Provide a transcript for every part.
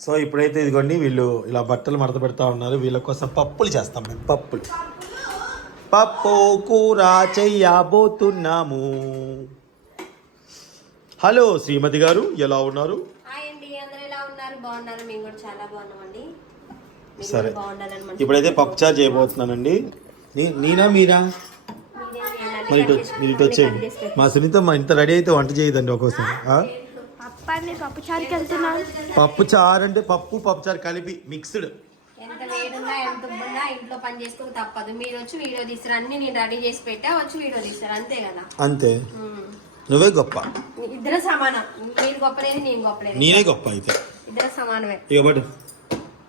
So ఇప్పుడైతే ఇదిగోండి వీళ్ళు ఇలా బట్టలు మడత పెడతా ఉన్నారు. వీళ్ళ కోసం పప్పులు చేస్తాం మేము పప్పులు. పప్పు కూర చెయ్యబోతున్నాము. హలో శ్రీమతి గారు ఎలా ఉన్నారు? సరే. ఇప్పుడైతే పప్పుచారు చేయబోతున్నానండి. నీ- నేనా మీరా? మీరేం ఇటు వచ్చేయండి. మా సునీత మా ఇంత రెడీ అయితే వంట చేయదండి ఒక్కోసారి. పప్పాన్ని పప్పు చారుకి వెళ్తున్నాను పప్పు చారు అంటే పప్పు పప్పు చారు కలిపి మిక్స్డ్. ఎంత వేడున్నా ఎంత ఉన్నా ఇంట్లో పని చేసుకుని తప్పదు. మీరు వచ్చి వీడియో తీస్తారు. అన్ని నేను రెడీ చేసి పెట్టా వచ్చి వీడియో తీస్తారు. అంతే కదా? అంతే. నువ్వే గొప్ప. ఇద్దరు సమానం. మీరు గొప్పలేదు నేను గొప్పలేదు. నేనే గొప్ప అయితే. ఇద్దరు సమానమే. ఇక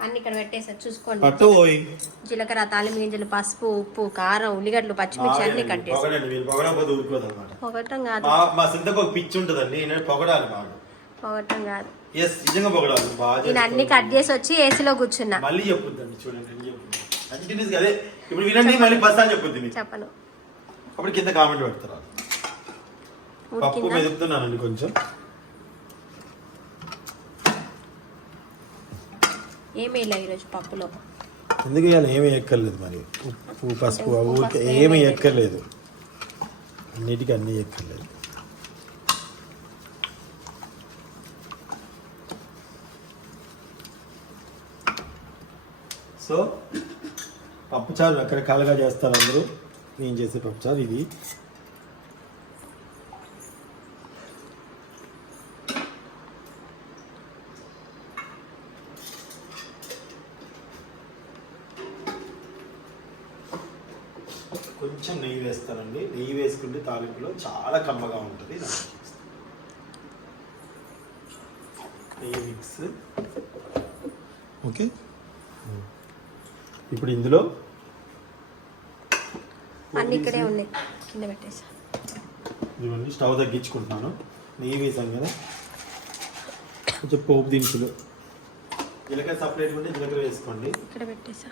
అన్ని ఇక్కడ పెట్టేసారు చూసుకోండి. పట్టు పోయి. జీలకర్ర తాలింపు గింజలు పసుపు ఉప్పు కారం ఉల్లిగడ్డలు పచ్చిమిర్చి అన్ని కట్టేసి పొగటం కాదు. మా సింతకు పిచ్చి ఉంటుందండి. నేను పొగడాలి బాగా కాదు. ఎస్ నిజంగా పొగడాలి బాగా నేను అన్ని. కట్ చేసి వచ్చి ఏసీలో కూర్చున్నా. మళ్ళీ చెప్పుద్దండి చూడండి నేను చెప్పుద్ది. కంటిన్యూస్ అదే ఇప్పుడు వినండి మళ్ళీ బస్ అని చెప్పుద్ది మీకు. చెప్పను. అప్పుడు కింద కామెంట్ పెడతారు? పప్పు మెదుపుతున్నానండి కొంచెం. ఏమీ ఈరోజు పప్పులో? ఎందుకు ఇవాళ ఏమీ ఎక్కర్లేదు మరి. ఉప్పు పసుపు ఊరికే ఏమీ ఎక్కర్లేదు అన్నిటికీ అన్నీ ఎక్కర్లేదు సో పప్పుచారు రకరకాలుగా చేస్తారు అందరూ. నేను చేసే పప్పుచారు ఇది. కొంచెం నెయ్యి వేస్తానండి. నెయ్యి వేసుకుంటే తాలింపులో చాలా కమ్మగా ఉంటుంది. నెయ్యి మిక్స్. ఓకే? ఇప్పుడు ఇందులో అన్ని ఇక్కడే ఉన్నాయి. కింద పెట్టేసా. ఇవన్నీ స్టవ్ తగ్గించుకుంటున్నాను. నెయ్యి వేసాం కదా. కొంచెం పోపు దినుసులు. జీలకర్ర సపరేట్ ఉంటే జీలకర్ర వేసుకోండి. ఇక్కడ పెట్టేసా.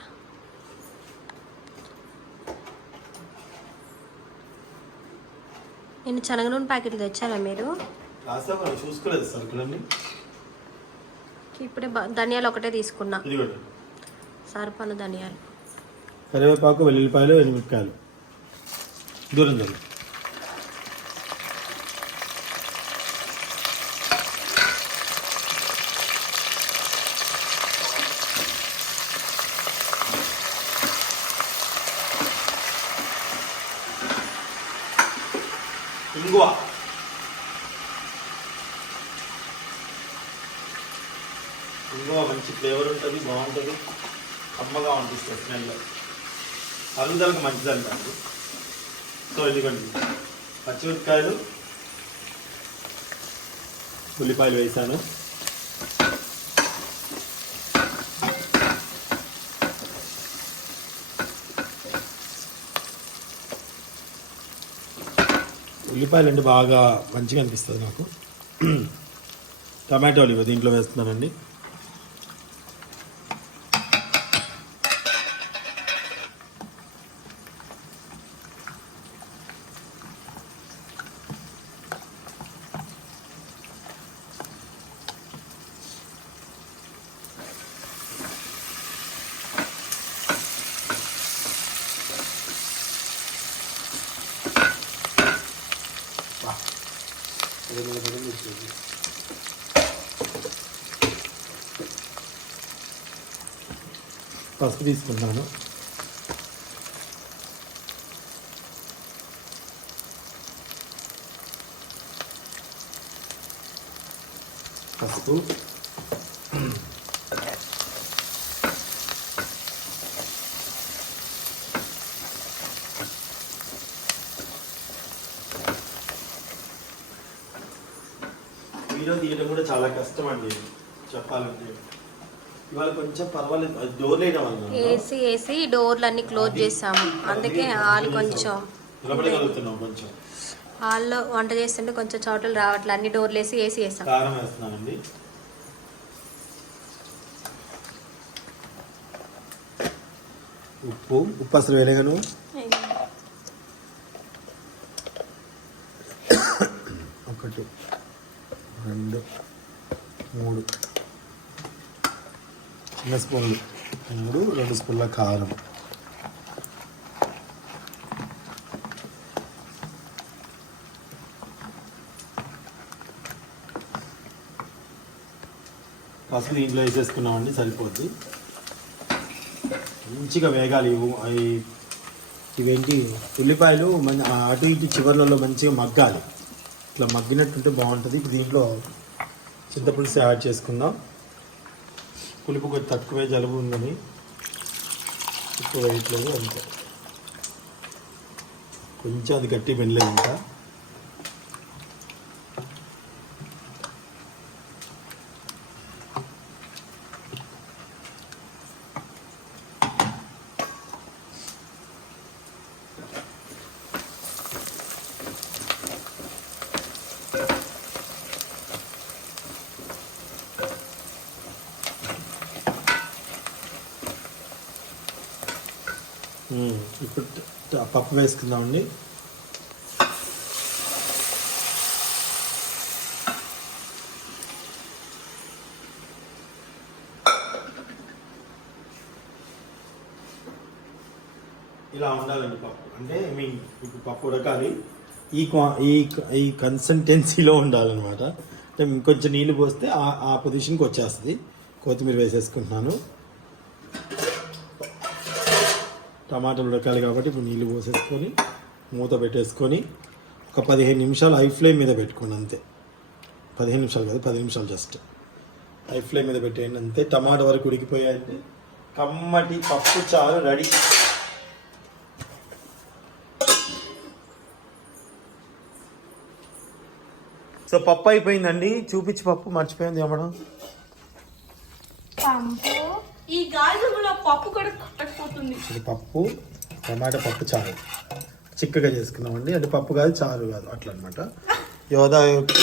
నేను శనగ నూనె ప్యాకెట్లు తెచ్చారా మీరు? చూసుకోలేదు సరుకులన్నీ. ఇప్పుడే ధనియాలు ఒకటే తీసుకున్నా. ఇదిగోండి. సరిపను ధనియాలు. కరివేపాకు వెల్లుల్లిపాయలు ఎనిమిరపకాయలు. దూరం దూరం. ఇంగువ. ఇంగువ మంచి ఫ్లేవర్ ఉంటుంది బాగుంటుంది. కమ్మగా అనిపిస్తుంది స్మెల్ అరుగుదలకు మంచిది అంటారు సో ఇదిగోండి. పచ్చిమిరపకాయలు ఉల్లిపాయలు వేసాను. ఉల్లిపాయలు అంటే బాగా మంచిగా అనిపిస్తుంది నాకు. టమాటోలు ఇవి దీంట్లో వేస్తున్నానండి. పసుపు తీసుకున్నాను పసుపు వీడియో తీయడం కూడా చాలా కష్టం అండి చెప్పాలంటే. ఇవాళ కొంచెం పర్వాలేదు. డోర్ వల్ల ఏసీ వేసి డోర్లు అన్ని క్లోజ్ చేసాము. అందుకే హాల్ కొంచెం నిలబడగలుగుతున్నాం కొంచెం. హాల్లో వంట చేస్తుంటే కొంచెం చోటలు రావట్లే. అన్ని డోర్లు వేసి ఏసీ వేసాం. కారం వేస్తున్నానండి. ఉప్పు ఉప్పు అసలు వేయలేగను. ఒకటి. రెండు మూడు. చిన్న స్పూన్లు. మూడు రెండు స్పూన్ల కారం. పసుపు దీంట్లో వేసేసుకున్నామండి సరిపోద్ది. మంచిగా వేగాలి. అవి ఇవేంటి? ఉల్లిపాయలు మన అటు ఇటు చివర్లలో మంచిగా మగ్గాలి. ఇట్లా మగ్గినట్టుంటే బాగుంటుంది. ఇప్పుడు దీంట్లో చింతపులుసు యాడ్ చేసుకుందాం. పులుపు కొద్ది తక్కువే జలుబు ఉందని ఎక్కువ వేయట్లేదు అంతే. కొంచెం అది గట్టి పెనలేదు ఇంకా ఇప్పుడు పప్పు వేసుకుందామండి ఇలా ఉండాలండి పప్పు. అంటే ఐ మీన్ ఇప్పుడు పప్పు ఉడకాలి. ఈ క్వా ఈ ఈ కన్సిస్టెన్సీలో ఉండాలన్నమాట. అంటే కొంచెం నీళ్ళు పోస్తే ఆ ఆ పొజిషన్కి వచ్చేస్తుంది. కొత్తిమీర వేసేసుకుంటున్నాను. టమాటాలు ఉడకాలి కాబట్టి ఇప్పుడు నీళ్ళు పోసేసుకొని మూత పెట్టేసుకొని ఒక పదిహేను నిమిషాలు హై ఫ్లేమ్ మీద పెట్టుకోండి అంతే. పదిహేను నిమిషాలు కాదు పది నిమిషాలు జస్ట్. హై ఫ్లేమ్ మీద పెట్టేయండి అంతే. టమాటా వరకు ఉడికిపోయాయంటే కమ్మటి పప్పు చారు రెడీ. సో పప్పు అయిపోయిందండి. చూపించి పప్పు మర్చిపోయింది అమ్మడం ఈ గాలిలో పప్పు కూడా కొట్టకపోతుంది. ఇది పప్పు టమాటా పప్పు చారు. చిక్కగా చేసుకున్నామండి అంటే పప్పు కాదు చారు కాదు. అట్లా అనమాట యోధా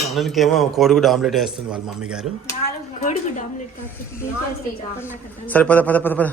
అన్నకేమో కోడిగుడ్డు ఆమ్లెట్ వేస్తుంది వాళ్ళ మమ్మీ గారు? సరే పద పద పద పద.